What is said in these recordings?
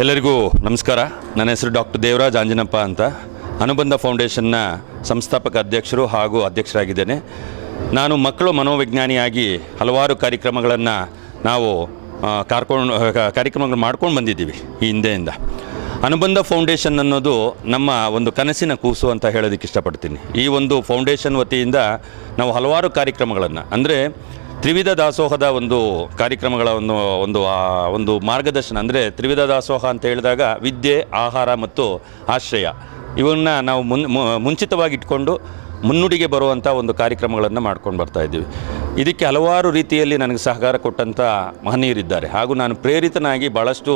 ಎಲ್ಲರಿಗೂ ನಮಸ್ಕಾರ. ನನ್ನ ಹೆಸರು ಡಾಕ್ಟರ್ ದೇವರಾಜ್ ಆಂಜನಪ್ಪ ಅಂತ. ಅನುಬಂಧ ಫೌಂಡೇಶನ್ನ ಸಂಸ್ಥಾಪಕ ಅಧ್ಯಕ್ಷರು ಹಾಗೂ ಅಧ್ಯಕ್ಷರಾಗಿದ್ದೇನೆ. ನಾನು ಮಕ್ಕಳು ಮನೋವಿಜ್ಞಾನಿಯಾಗಿ ಹಲವಾರು ಕಾರ್ಯಕ್ರಮಗಳನ್ನು ನಾವು ಕಾರ್ಯಕ್ರಮಗಳು ಮಾಡ್ಕೊಂಡು ಬಂದಿದ್ದೀವಿ ಈ ಹಿಂದೆಯಿಂದ. ಅನುಬಂಧ ಫೌಂಡೇಶನ್ ಅನ್ನೋದು ನಮ್ಮ ಒಂದು ಕನಸಿನ ಕೂಸು ಅಂತ ಹೇಳೋದಕ್ಕೆ ಇಷ್ಟಪಡ್ತೀನಿ. ಈ ಒಂದು ಫೌಂಡೇಶನ್ ವತಿಯಿಂದ ನಾವು ಹಲವಾರು ಕಾರ್ಯಕ್ರಮಗಳನ್ನು ಅಂದರೆ ತ್ರಿವಿಧ ದಾಸೋಹದ ಒಂದು ಕಾರ್ಯಕ್ರಮಗಳ ಒಂದು ಮಾರ್ಗದರ್ಶನ. ಅಂದರೆ ತ್ರಿವಿಧ ದಾಸೋಹ ಅಂತ ಹೇಳಿದಾಗ ವಿದ್ಯೆ, ಆಹಾರ ಮತ್ತು ಆಶ್ರಯ ಇವನ್ನ ನಾವು ಮುಂಚಿತವಾಗಿ ಇಟ್ಕೊಂಡು ಮುನ್ನುಡಿಗೆ ಬರುವಂಥ ಒಂದು ಕಾರ್ಯಕ್ರಮಗಳನ್ನು ಮಾಡ್ಕೊಂಡು ಬರ್ತಾಯಿದ್ದೀವಿ. ಇದಕ್ಕೆ ಹಲವಾರು ರೀತಿಯಲ್ಲಿ ನನಗೆ ಸಹಕಾರ ಕೊಟ್ಟಂಥ ಮಹನೀಯರಿದ್ದಾರೆ. ಹಾಗೂ ನಾನು ಪ್ರೇರಿತನಾಗಿ ಭಾಳಷ್ಟು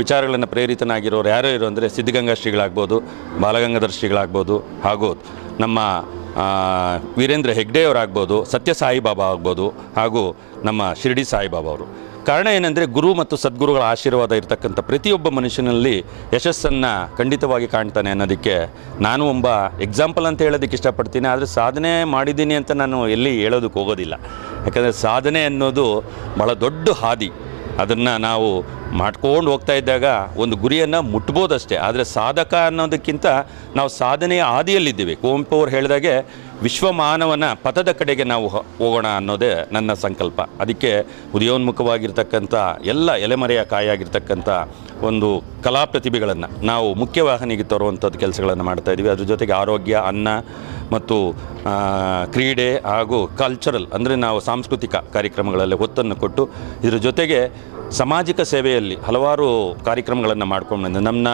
ವಿಚಾರಗಳನ್ನು ಪ್ರೇರಿತನಾಗಿರೋರು ಯಾರೋ ಇರೋ ಅಂದರೆ ಸಿದ್ಧಗಂಗಾ ಶ್ರೀಗಳಾಗ್ಬೋದು, ಬಾಲಗಂಗಾಧರ ಶ್ರೀಗಳಾಗ್ಬೋದು, ಹಾಗೂ ನಮ್ಮ ವೀರೇಂದ್ರ ಹೆಗ್ಡೆ ಅವರಾಗ್ಬೋದು, ಸತ್ಯ ಸಾಯಿಬಾಬಾ ಆಗ್ಬೋದು, ಹಾಗೂ ನಮ್ಮ ಶಿರ್ಡಿ ಸಾಯಿಬಾಬಾ ಅವರು. ಕಾರಣ ಏನಂದರೆ ಗುರು ಮತ್ತು ಸದ್ಗುರುಗಳ ಆಶೀರ್ವಾದ ಇರತಕ್ಕಂಥ ಪ್ರತಿಯೊಬ್ಬ ಮನುಷ್ಯನಲ್ಲಿ ಯಶಸ್ಸನ್ನು ಖಂಡಿತವಾಗಿ ಕಾಣ್ತಾನೆ ಅನ್ನೋದಕ್ಕೆ ನಾನು ಒಬ್ಬ ಎಕ್ಸಾಂಪಲ್ ಅಂತ ಹೇಳೋದಕ್ಕೆ ಇಷ್ಟಪಡ್ತೀನಿ. ಆದರೆ ಸಾಧನೆ ಮಾಡಿದ್ದೀನಿ ಅಂತ ನಾನು ಎಲ್ಲಿ ಹೇಳೋದಕ್ಕೆ ಹೋಗೋದಿಲ್ಲ. ಯಾಕಂದರೆ ಸಾಧನೆ ಅನ್ನೋದು ಭಾಳ ದೊಡ್ಡ ಹಾದಿ. ಅದನ್ನು ನಾವು ಮಾಡ್ಕೊಂಡು ಹೋಗ್ತಾ ಇದ್ದಾಗ ಒಂದು ಗುರಿಯನ್ನು ಮುಟ್ಬೋದಷ್ಟೇ. ಆದರೆ ಸಾಧಕ ಅನ್ನೋದಕ್ಕಿಂತ ನಾವು ಸಾಧನೆಯ ಹಾದಿಯಲ್ಲಿದ್ದೀವಿ. ಕುವೆಂಪು ಅವರು ಹೇಳಿದಾಗೆ ವಿಶ್ವಮಾನವನ ಪಥದ ಕಡೆಗೆ ನಾವು ಹೋಗೋಣ ಅನ್ನೋದೇ ನನ್ನ ಸಂಕಲ್ಪ. ಅದಕ್ಕೆ ಉದಯೋನ್ಮುಖವಾಗಿರ್ತಕ್ಕಂಥ ಎಲ್ಲ ಎಲೆಮರೆಯ ಕಾಯಾಗಿರ್ತಕ್ಕಂಥ ಒಂದು ಕಲಾ ಪ್ರತಿಭೆಗಳನ್ನು ನಾವು ಮುಖ್ಯವಾಹಿನಿಗೆ ತರುವಂಥದ್ದು ಕೆಲಸಗಳನ್ನು ಮಾಡ್ತಾಯಿದ್ದೀವಿ. ಅದ್ರ ಜೊತೆಗೆ ಆರೋಗ್ಯ, ಅನ್ನ ಮತ್ತು ಕ್ರೀಡೆ ಹಾಗೂ ಕಲ್ಚರಲ್ ಅಂದರೆ ನಾವು ಸಾಂಸ್ಕೃತಿಕ ಕಾರ್ಯಕ್ರಮಗಳಲ್ಲಿ ಒತ್ತನ್ನು ಕೊಟ್ಟು ಇದರ ಜೊತೆಗೆ ಸಾಮಾಜಿಕ ಸೇವೆಯಲ್ಲಿ ಹಲವಾರು ಕಾರ್ಯಕ್ರಮಗಳನ್ನು ಮಾಡ್ಕೊಂಡು ಬಂದೆ. ನಮ್ಮ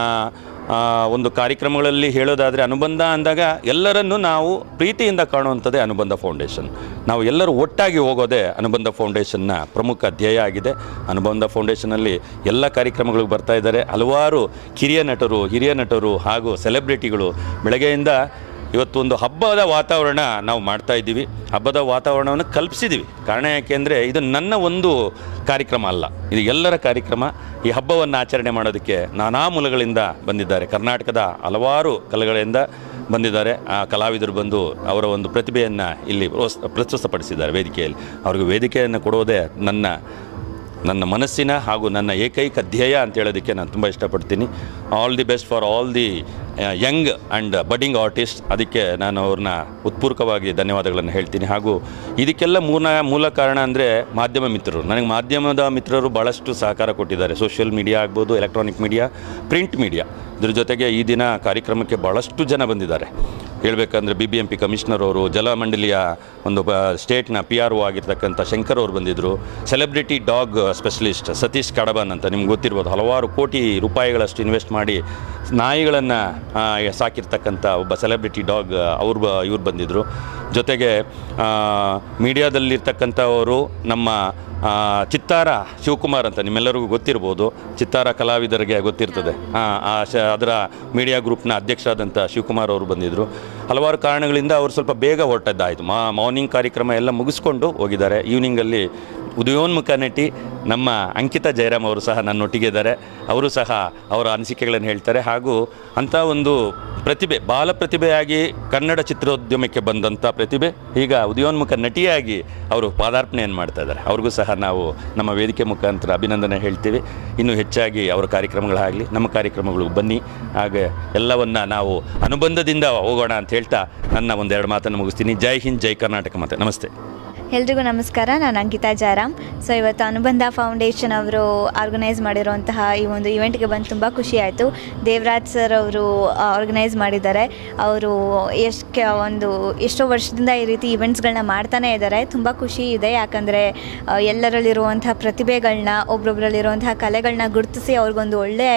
ಒಂದು ಕಾರ್ಯಕ್ರಮಗಳಲ್ಲಿ ಹೇಳೋದಾದರೆ ಅನುಬಂಧ ಅಂದಾಗ ಎಲ್ಲರನ್ನೂ ನಾವು ಪ್ರೀತಿಯಿಂದ ಕಾಣುವಂಥದ್ದೇ ಅನುಬಂಧ ಫೌಂಡೇಶನ್. ನಾವು ಎಲ್ಲರೂ ಒಟ್ಟಾಗಿ ಹೋಗೋದೇ ಅನುಬಂಧ ಫೌಂಡೇಶನ್ನ ಪ್ರಮುಖ ಧ್ಯೇಯ ಆಗಿದೆ. ಅನುಬಂಧ ಫೌಂಡೇಶನಲ್ಲಿ ಎಲ್ಲ ಕಾರ್ಯಕ್ರಮಗಳಿಗೆ ಬರ್ತಾ ಇದ್ದಾರೆ. ಹಲವಾರು ಹಿರಿಯ ನಟರು ಹಾಗೂ ಸೆಲೆಬ್ರಿಟಿಗಳು ಬೆಳಗ್ಗೆಯಿಂದ ಇವತ್ತು ಒಂದು ಹಬ್ಬದ ವಾತಾವರಣ ನಾವು ಮಾಡ್ತಾಯಿದ್ದೀವಿ. ಹಬ್ಬದ ವಾತಾವರಣವನ್ನು ಕಲ್ಪಿಸಿದ್ದೀವಿ. ಕಾರಣ ಯಾಕೆಂದರೆ ಇದು ನನ್ನ ಒಂದು ಕಾರ್ಯಕ್ರಮ ಅಲ್ಲ, ಇದು ಎಲ್ಲರ ಕಾರ್ಯಕ್ರಮ. ಈ ಹಬ್ಬವನ್ನು ಆಚರಣೆ ಮಾಡೋದಕ್ಕೆ ನಾನಾ ಮೂಲಗಳಿಂದ ಬಂದಿದ್ದಾರೆ. ಕರ್ನಾಟಕದ ಹಲವಾರು ಕಲೆಗಳಿಂದ ಬಂದಿದ್ದಾರೆ. ಆ ಕಲಾವಿದರು ಬಂದು ಅವರ ಒಂದು ಪ್ರತಿಭೆಯನ್ನು ಇಲ್ಲಿ ಪ್ರಸ್ತುತಪಡಿಸಿದ್ದಾರೆ ವೇದಿಕೆಯಲ್ಲಿ. ಅವ್ರಿಗೆ ವೇದಿಕೆಯನ್ನು ಕೊಡೋದೇ ನನ್ನ ಮನಸ್ಸಿನ ಹಾಗೂ ನನ್ನ ಏಕೈಕ ಧ್ಯೇಯ ಅಂತ ಹೇಳೋದಕ್ಕೆ ನಾನು ತುಂಬ ಇಷ್ಟಪಡ್ತೀನಿ. All the best for all the Young and budding artist. ಅದಕ್ಕೆ ನಾನು ಅವ್ರನ್ನ ಉತ್ಪೂರ್ವಕವಾಗಿ ಧನ್ಯವಾದಗಳನ್ನು ಹೇಳ್ತೀನಿ. ಹಾಗೂ ಇದಕ್ಕೆಲ್ಲ ಮೂಲ ಕಾರಣ ಅಂದರೆ ಮಾಧ್ಯಮ ಮಿತ್ರರು. ನನಗೆ ಮಾಧ್ಯಮದ ಮಿತ್ರರು ಭಾಳಷ್ಟು ಸಹಕಾರ ಕೊಟ್ಟಿದ್ದಾರೆ. ಸೋಷಿಯಲ್ ಮೀಡಿಯಾ ಆಗ್ಬೋದು, ಎಲೆಕ್ಟ್ರಾನಿಕ್ ಮೀಡಿಯಾ, ಪ್ರಿಂಟ್ ಮೀಡಿಯಾ. ಇದ್ರ ಜೊತೆಗೆ ಈ ದಿನ ಕಾರ್ಯಕ್ರಮಕ್ಕೆ ಭಾಳಷ್ಟು ಜನ ಬಂದಿದ್ದಾರೆ. ಹೇಳಬೇಕಂದ್ರೆ BBMP ಕಮಿಷನರ್ ಅವರು, ಜಲಮಂಡಲಿಯ ಒಂದು ಸ್ಟೇಟ್ನ PRO ಆಗಿರ್ತಕ್ಕಂಥ ಶಂಕರ್ ಅವರು ಬಂದಿದ್ದರು. ಸೆಲೆಬ್ರಿಟಿ ಡಾಗ್ ಸ್ಪೆಷಲಿಸ್ಟ್ ಸತೀಶ್ ಕಡಬನ್ ಅಂತ ನಿಮ್ಗೆ ಗೊತ್ತಿರ್ಬೋದು. ಹಲವಾರು ಕೋಟಿ ರೂಪಾಯಿಗಳಷ್ಟು ಇನ್ವೆಸ್ಟ್ ಮಾಡಿ ನಾಯಿಗಳನ್ನು ಸಾಕಿರ್ತಕ್ಕಂಥ ಒಬ್ಬ ಸೆಲೆಬ್ರಿಟಿ ಡಾಗ್ ಇವ್ರು ಬಂದಿದ್ದರು. ಜೊತೆಗೆ ಮೀಡಿಯಾದಲ್ಲಿರ್ತಕ್ಕಂಥವರು ನಮ್ಮ ಚಿತ್ತಾರ ಶಿವಕುಮಾರ್ ಅಂತ ನಿಮ್ಮೆಲ್ಲರಿಗೂ ಗೊತ್ತಿರ್ಬೋದು. ಚಿತ್ತಾರ ಕಲಾವಿದರಿಗೆ ಗೊತ್ತಿರ್ತದೆ. ಅದರ ಮೀಡಿಯಾ ಗ್ರೂಪ್ನ ಅಧ್ಯಕ್ಷರಾದಂಥ ಶಿವಕುಮಾರ್ ಅವರು ಬಂದಿದ್ದರು. ಹಲವಾರು ಕಾರಣಗಳಿಂದ ಅವರು ಸ್ವಲ್ಪ ಬೇಗ ಹೊರಟದ್ದಾಯಿತು. ಮಾರ್ನಿಂಗ್ ಕಾರ್ಯಕ್ರಮ ಎಲ್ಲ ಮುಗಿಸ್ಕೊಂಡು ಹೋಗಿದ್ದಾರೆ. ಈವ್ನಿಂಗಲ್ಲಿ ಉದಯೋನ್ಮುಖ ನಟಿ ನಮ್ಮ ಅಂಕಿತಾ ಜಯರಾಮ್ ಅವರು ಸಹ ನನ್ನೊಟ್ಟಿಗೆ ಇದ್ದಾರೆ. ಅವರು ಸಹ ಅವರ ಅನಿಸಿಕೆಗಳನ್ನು ಹೇಳ್ತಾರೆ. ಹಾಗೂ ಅಂಥ ಒಂದು ಪ್ರತಿಭೆ, ಬಾಲ ಪ್ರತಿಭೆಯಾಗಿ ಕನ್ನಡ ಚಿತ್ರೋದ್ಯಮಕ್ಕೆ ಬಂದಂಥ ಪ್ರತಿಭೆ ಈಗ ಉದಯೋನ್ಮುಖ ನಟಿಯಾಗಿ ಅವರು ಪಾದಾರ್ಪಣೆಯನ್ನು ಮಾಡ್ತಾ ಇದ್ದಾರೆ. ಅವ್ರಿಗೂ ಸಹ ನಾವು ನಮ್ಮ ವೇದಿಕೆ ಮುಖಾಂತರ ಅಭಿನಂದನೆ ಹೇಳ್ತೀವಿ. ಇನ್ನೂ ಹೆಚ್ಚಾಗಿ ಅವರ ಕಾರ್ಯಕ್ರಮಗಳಾಗಲಿ, ನಮ್ಮ ಕಾರ್ಯಕ್ರಮಗಳು ಬನ್ನಿ. ಹಾಗೆ ಎಲ್ಲವನ್ನು ನಾವು ಅನುಬಂಧದಿಂದ ಹೋಗೋಣ ಅಂತ ಹೇಳ್ತಾ ನನ್ನ ಒಂದೆರಡು ಮಾತನ್ನು ಮುಗಿಸ್ತೀನಿ. ಜೈ ಹಿಂದ್, ಜೈ ಕರ್ನಾಟಕ. ಮತ್ತೆ ನಮಸ್ತೆ. ಎಲ್ರಿಗೂ ನಮಸ್ಕಾರ. ನಾನು ಅಂಕಿತಾ ಜಯರಾಮ್. ಇವತ್ತು ಅನುಬಂಧ ಫೌಂಡೇಶನ್ ಅವರು ಆರ್ಗನೈಸ್ ಮಾಡಿರುವಂತಹ ಈ ಒಂದು ಇವೆಂಟ್ಗೆ ಬಂದು ತುಂಬ ಖುಷಿ ಆಯಿತು. ದೇವರಾಜ್ ಸರ್ ಅವರು ಆರ್ಗನೈಸ್ ಮಾಡಿದ್ದಾರೆ. ಅವರು ಎಷ್ಟೋ ವರ್ಷದಿಂದ ಈ ರೀತಿ ಇವೆಂಟ್ಸ್ಗಳನ್ನ ಮಾಡ್ತಾನೇ ಇದ್ದಾರೆ. ತುಂಬ ಖುಷಿ ಇದೆ. ಯಾಕಂದರೆ ಎಲ್ಲರಲ್ಲಿರುವಂಥ ಪ್ರತಿಭೆಗಳನ್ನ, ಒಬ್ಬೊಬ್ಬರಲ್ಲಿರುವಂತಹ ಕಲೆಗಳನ್ನ ಗುರುತಿಸಿ ಅವ್ರಿಗೊಂದು ಒಳ್ಳೆ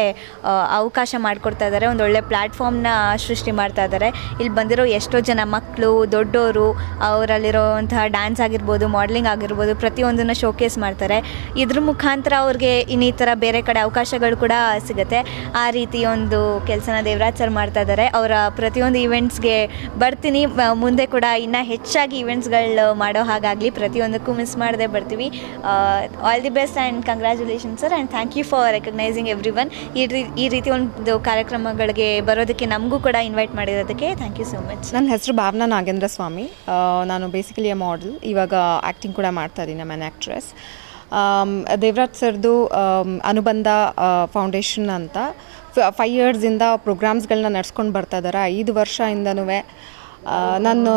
ಅವಕಾಶ ಮಾಡಿಕೊಡ್ತಾ ಇದ್ದಾರೆ. ಒಂದು ಒಳ್ಳೆ ಪ್ಲ್ಯಾಟ್ಫಾರ್ಮ್ನ ಸೃಷ್ಟಿ ಮಾಡ್ತಾ ಇದ್ದಾರೆ. ಇಲ್ಲಿ ಬಂದಿರೋ ಎಷ್ಟೋ ಜನ ಮಕ್ಕಳು, ದೊಡ್ಡವರು, ಅವರಲ್ಲಿರುವಂತಹ ಡ್ಯಾನ್ಸ್ ಆಗಿರ್ಬೋದು, ಮಾಡೆಲಿಂಗ್ ಆಗಿರ್ಬೋದು, ಪ್ರತಿಯೊಂದನ್ನು ಶೋಕೇಸ್ ಮಾಡ್ತಾರೆ. ಇದ್ರ ಮುಖಾಂತರ ಅವ್ರಿಗೆ ಈ ಥರ ಬೇರೆ ಕಡೆ ಅವಕಾಶಗಳು ಕೂಡ ಸಿಗುತ್ತೆ. ಆ ರೀತಿ ಒಂದು ಕೆಲಸನ ದೇವರಾಜ್ ಸರ್ ಮಾಡ್ತಾ ಇದ್ದಾರೆ. ಅವರ ಪ್ರತಿಯೊಂದು ಇವೆಂಟ್ಸ್ಗೆ ಬರ್ತೀನಿ. ಮುಂದೆ ಕೂಡ ಇನ್ನೂ ಹೆಚ್ಚಾಗಿ ಇವೆಂಟ್ಸ್ಗಳು ಮಾಡೋ ಹಾಗಾಗಲಿ, ಪ್ರತಿಯೊಂದಕ್ಕೂ ಮಿಸ್ ಮಾಡದೆ ಬರ್ತೀವಿ. All the best and congratulation sir, and thank you for recognising everyone. ಈ ರೀತಿ ಒಂದು ಕಾರ್ಯಕ್ರಮಗಳಿಗೆ ಬರೋದಕ್ಕೆ ನಮಗೂ ಕೂಡ ಇನ್ವೈಟ್ ಮಾಡಿರೋದಕ್ಕೆ ಥ್ಯಾಂಕ್ ಯು ಸೋ ಮಚ್. ನನ್ನ ಹೆಸರು ಭಾವನಾ ನಾಗೇಂದ್ರ ಸ್ವಾಮಿ. ನಾನು ಬೇಸಿಕಲಿ ಮಾಡೆಲ್, ಇವಾಗ ಆ್ಯಕ್ಟಿಂಗ್ ಕೂಡ ಮಾಡ್ತಾ ಇದ್ದೀನಿ. ನಾನು ಆ್ಯಕ್ಟ್ರೆಸ್. ದೇವರಾಜ್ ಸರ್ದು ಅನುಬಂಧ ಫೌಂಡೇಶನ್ ಅಂತ 5 ಇಯರ್ಸಿಂದ ಪ್ರೋಗ್ರಾಮ್ಸ್ಗಳನ್ನ ನಡ್ಸ್ಕೊಂಡು ಬರ್ತಾ ಇದ್ದಾರೆ. 5 ವರ್ಷದಿಂದನೂ ನಾನು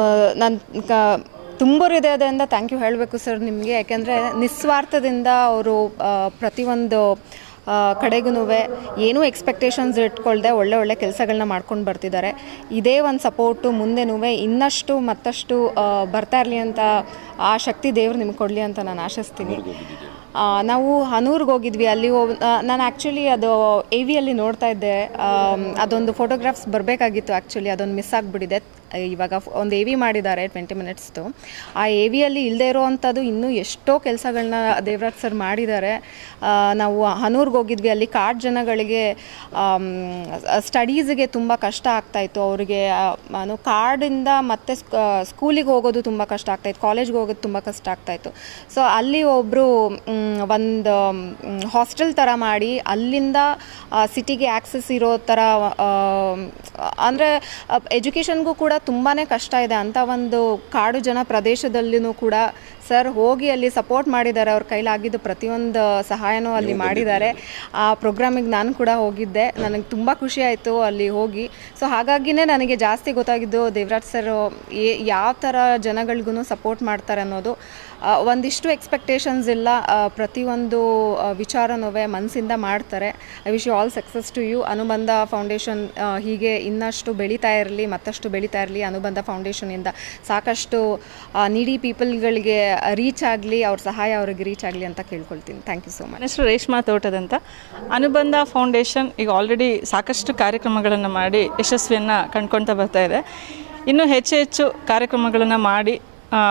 ತುಂಬ ಹೃದಯದಿಂದ ಥ್ಯಾಂಕ್ ಯು ಹೇಳಬೇಕು ಸರ್ ನಿಮಗೆ. ಯಾಕೆಂದರೆ ನಿಸ್ವಾರ್ಥದಿಂದ ಅವರು ಪ್ರತಿಯೊಂದು ಕಡೆಗೂ ಏನೂ ಎಕ್ಸ್ಪೆಕ್ಟೇಷನ್ಸ್ ಇಟ್ಕೊಳ್ದೆ ಒಳ್ಳೆ ಕೆಲಸಗಳನ್ನ ಮಾಡ್ಕೊಂಡು ಬರ್ತಿದ್ದಾರೆ. ಇದೇ ಒಂದು ಸಪೋರ್ಟು ಮುಂದೆನೂ ಇನ್ನಷ್ಟು ಮತ್ತಷ್ಟು ಬರ್ತಾ ಇರಲಿ ಅಂತ ಆ ಶಕ್ತಿ ದೇವರು ನಿಮ್ಗೆ ಕೊಡಲಿ ಅಂತ ನಾನು ಆಶಿಸ್ತೀನಿ. ನಾವು ಹನೂರ್ಗೆ ಹೋಗಿದ್ವಿ. ಅಲ್ಲಿ ನಾನು ಆ್ಯಕ್ಚುಲಿ ಅದು AVಯಲ್ಲಿ ನೋಡ್ತಾ ಇದ್ದೆ. ಅದೊಂದು ಫೋಟೋಗ್ರಾಫ್ಸ್ ಬರಬೇಕಾಗಿತ್ತು. ಆ್ಯಕ್ಚುಲಿ ಅದೊಂದು ಮಿಸ್ ಆಗಿಬಿಟ್ಟಿದೆ. ಇವಾಗ ಒಂದು AV ಮಾಡಿದ್ದಾರೆ 20 ಮಿನಿಟ್ಸ್ದು. ಆ AVಯಲ್ಲಿ ಇಲ್ಲದೆ ಇರೋವಂಥದ್ದು ಇನ್ನೂ ಎಷ್ಟೋ ಕೆಲಸಗಳನ್ನ ದೇವರಾಜ್ ಸರ್ ಮಾಡಿದ್ದಾರೆ. ನಾವು ಹನೂರ್ಗೆ ಹೋಗಿದ್ವಿ. ಅಲ್ಲಿ ಕಾಡು ಜನಗಳಿಗೆ ಸ್ಟಡೀಸಿಗೆ ತುಂಬ ಕಷ್ಟ ಆಗ್ತಾಯಿತ್ತು. ಅವರಿಗೆ ಕಾಡಿಂದ ಮತ್ತೆ ಸ್ಕೂಲಿಗೆ ಹೋಗೋದು ತುಂಬ ಕಷ್ಟ ಆಗ್ತಾಯಿತ್ತು, ಕಾಲೇಜ್ಗೆ ಹೋಗೋದು ತುಂಬ ಕಷ್ಟ ಆಗ್ತಾಯಿತ್ತು. ಸೊ ಅಲ್ಲಿ ಒಬ್ಬರು ಒಂದು ಹಾಸ್ಟೆಲ್ ಥರ ಮಾಡಿ ಅಲ್ಲಿಂದ ಸಿಟಿಗೆ ಆ್ಯಕ್ಸಸ್ ಇರೋ ಥರ, ಅಂದರೆ ಎಜುಕೇಷನ್ಗೂ ಕೂಡ ತುಂಬಾ ಕಷ್ಟ ಇದೆ ಅಂಥ ಒಂದು ಕಾಡು ಜನ ಪ್ರದೇಶದಲ್ಲಿನೂ ಕೂಡ ಸರ್ ಹೋಗಿ ಅಲ್ಲಿ ಸಪೋರ್ಟ್ ಮಾಡಿದ್ದಾರೆ. ಅವ್ರ ಕೈಲಾಗಿದ್ದು ಪ್ರತಿಯೊಂದು ಸಹಾಯನೂ ಅಲ್ಲಿ ಮಾಡಿದ್ದಾರೆ. ಆ ಪ್ರೋಗ್ರಾಮಿಗೆ ನಾನು ಕೂಡ ಹೋಗಿದ್ದೆ. ನನಗೆ ತುಂಬ ಖುಷಿ ಆಯಿತು ಅಲ್ಲಿ ಹೋಗಿ. ಸೊ ಹಾಗಾಗಿನೇ ನನಗೆ ಜಾಸ್ತಿ ಗೊತ್ತಾಗಿದ್ದು ದೇವರಾಜ್ ಸರ್ ಯಾವ ಥರ ಜನಗಳಿಗೂ ಸಪೋರ್ಟ್ ಮಾಡ್ತಾರೆ ಅನ್ನೋದು. ಒಂದಿಷ್ಟು ಎಕ್ಸ್ಪೆಕ್ಟೇಷನ್ಸ್ ಇಲ್ಲ, ಪ್ರತಿಯೊಂದು ವಿಚಾರನೂ ಮನಸ್ಸಿಂದ ಮಾಡ್ತಾರೆ. I wish you all success to you. Anubandha foundation ಹೀಗೆ ಇನ್ನಷ್ಟು ಬೆಳೀತಾ ಇರಲಿ, ಮತ್ತಷ್ಟು ಬೆಳೀತಾ ಇರಲಿ. ಅನುಬಂಧ ಫೌಂಡೇಶನಿಂದ ಸಾಕಷ್ಟು ನೀಡಿ ಪೀಪಲ್ಗಳಿಗೆ ರೀಚ್ ಆಗಲಿ, ಅವ್ರ ಸಹಾಯ ಅವ್ರಿಗೆ ರೀಚ್ ಆಗಲಿ ಅಂತ ಕೇಳ್ಕೊಳ್ತೀನಿ. Thank you so much. ನನ್ನ ಹೆಸರು ರೇಷ್ಮಾ ತೋಟದಂತ. ಅನುಬಂಧ ಫೌಂಡೇಶನ್ ಈಗ ಆಲ್ರೆಡಿ ಸಾಕಷ್ಟು ಕಾರ್ಯಕ್ರಮಗಳನ್ನು ಮಾಡಿ ಯಶಸ್ವಿಯನ್ನು ಕಂಡ್ಕೊಳ್ತಾ ಬರ್ತಾ ಇದೆ. ಇನ್ನೂ ಹೆಚ್ಚು ಕಾರ್ಯಕ್ರಮಗಳನ್ನು ಮಾಡಿ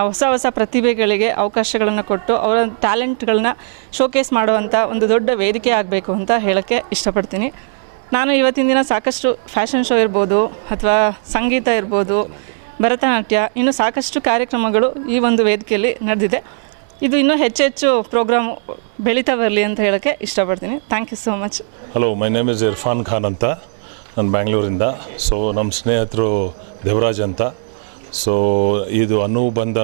ಹೊಸ ಪ್ರತಿಭೆಗಳಿಗೆ ಅವಕಾಶಗಳನ್ನು ಕೊಟ್ಟು ಅವರ ಟ್ಯಾಲೆಂಟ್ಗಳನ್ನ ಶೋಕೇಸ್ ಮಾಡುವಂಥ ಒಂದು ದೊಡ್ಡ ವೇದಿಕೆ ಆಗಬೇಕು ಅಂತ ಹೇಳೋಕ್ಕೆ ಇಷ್ಟಪಡ್ತೀನಿ. ನಾನು ಇವತ್ತಿನ ದಿನ ಸಾಕಷ್ಟು ಫ್ಯಾಷನ್ ಶೋ ಇರ್ಬೋದು, ಅಥವಾ ಸಂಗೀತ ಇರ್ಬೋದು, ಭರತನಾಟ್ಯ, ಇನ್ನೂ ಸಾಕಷ್ಟು ಕಾರ್ಯಕ್ರಮಗಳು ಈ ಒಂದು ವೇದಿಕೆಯಲ್ಲಿ ನಡೆದಿದೆ. ಇದು ಇನ್ನೂ ಹೆಚ್ಚು ಪ್ರೋಗ್ರಾಮ್ ಬೆಳೀತಾ ಬರಲಿ ಅಂತ ಹೇಳೋಕ್ಕೆ ಇಷ್ಟಪಡ್ತೀನಿ. Thank you so much. Hello, my name is Irfan Khan ಅಂತ. ನಾನು ಬ್ಯಾಂಗ್ಳೂರಿಂದ. ಸೊ ನಮ್ಮ ಸ್ನೇಹಿತರು ದೇವರಾಜ್ ಅಂತ. ಸೊ ಇದು ಅನುಬಂಧ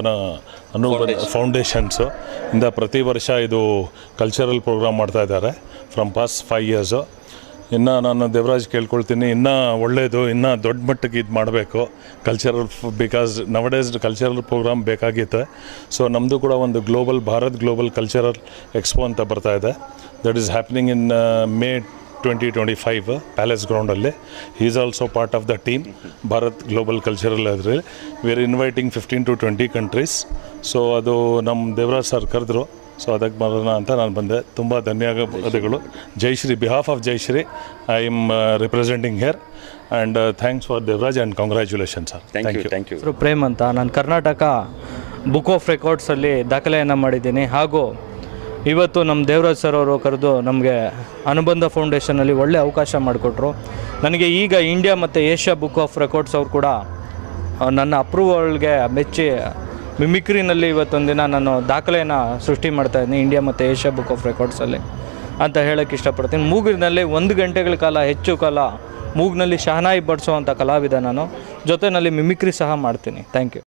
ಫೌಂಡೇಶನ್ಸು ಇಂದ ಪ್ರತಿ ವರ್ಷ ಇದು ಕಲ್ಚರಲ್ ಪ್ರೋಗ್ರಾಮ್ ಮಾಡ್ತಾ ಇದ್ದಾರೆ ಫ್ರಮ್ ಪಾಸ್ಟ್ 5 ಇಯರ್ಸು. ಇನ್ನು ನಾನು ದೇವರಾಜ್ ಕೇಳ್ಕೊಳ್ತೀನಿ, ಇನ್ನೂ ಒಳ್ಳೆಯದು, ಇನ್ನೂ ದೊಡ್ಡ ಮಟ್ಟಿಗೆ ಇದು ಮಾಡಬೇಕು cultural, because nowadays cultural programme ಬೇಕಾಗಿತ್ತು. ಸೊ ನಮ್ಮದು ಕೂಡ ಒಂದು ಭಾರತ್ ಗ್ಲೋಬಲ್ ಕಲ್ಚರಲ್ ಎಕ್ಸ್ಪೋ ಅಂತ ಬರ್ತಾ ಇದೆ. That is happening in May 2025 palace ಗ್ರೌಂಡಲ್ಲಿ. He is also part of the team Bharat global cultural. ಅದರಲ್ಲಿ we are inviting 15 to 20 countries. So ಅದು ನಮ್ಮ ದೇವರಾಜ್ ಸರ್ ಕರೆದ್ರು. ಸೊ ಅದಕ್ಕೆ ಬರೋಣ ಅಂತ ನಾನು ಬಂದೆ. ತುಂಬ ಧನ್ಯವಾದಗಳು. Jaishree, behalf of Jaishree, I am representing here. And thanks for Devaraj and congratulation sir. Thank you. Prem ಅಂತ. ನಾನು ಕರ್ನಾಟಕ ಬುಕ್ ಆಫ್ ರೆಕಾರ್ಡ್ಸಲ್ಲಿ ದಾಖಲೆಯನ್ನು ಮಾಡಿದ್ದೀನಿ. ಹಾಗೂ ಇವತ್ತು ನಮ್ಮ ದೇವರಾಜ್ ಸರ್ ಅವರು ಕರೆದು ನಮಗೆ ಅನುಬಂಧ ಫೌಂಡೇಶನಲ್ಲಿ ಒಳ್ಳೆ ಅವಕಾಶ ಮಾಡಿಕೊಟ್ರು. ನನಗೆ ಈಗ ಇಂಡಿಯಾ ಮತ್ತು ಏಷ್ಯಾ ಬುಕ್ ಆಫ್ ರೆಕಾರ್ಡ್ಸ್ ಅವರು ಕೂಡ ನನ್ನ ಅಪ್ರೂವಲ್ಗೆ ಮೆಚ್ಚಿ ಮಿಮಿಕ್ರಿನಲ್ಲಿ ಇವತ್ತೊಂದು ದಿನ ನಾನು ದಾಖಲೆಯನ್ನು ಸೃಷ್ಟಿ ಮಾಡ್ತಾಯಿದ್ದೀನಿ ಇಂಡಿಯಾ ಮತ್ತು ಏಷ್ಯಾ ಬುಕ್ ಆಫ್ ರೆಕಾರ್ಡ್ಸಲ್ಲಿ ಅಂತ ಹೇಳೋಕ್ಕೆ ಇಷ್ಟಪಡ್ತೀನಿ. ಮೂಗಿನಲ್ಲಿ 1 ಗಂಟೆಗಳ ಕಾಲ ಹೆಚ್ಚು ಕಾಲ ಮೂಗಿನಲ್ಲಿ ಶಹನಾಯಿ ಬಡಿಸುವಂಥ ಕಲಾವಿದ ನಾನು. ಜೊತೆಯಲ್ಲಿ ಮಿಮಿಕ್ರಿ ಸಹ ಮಾಡ್ತೀನಿ. Thank you.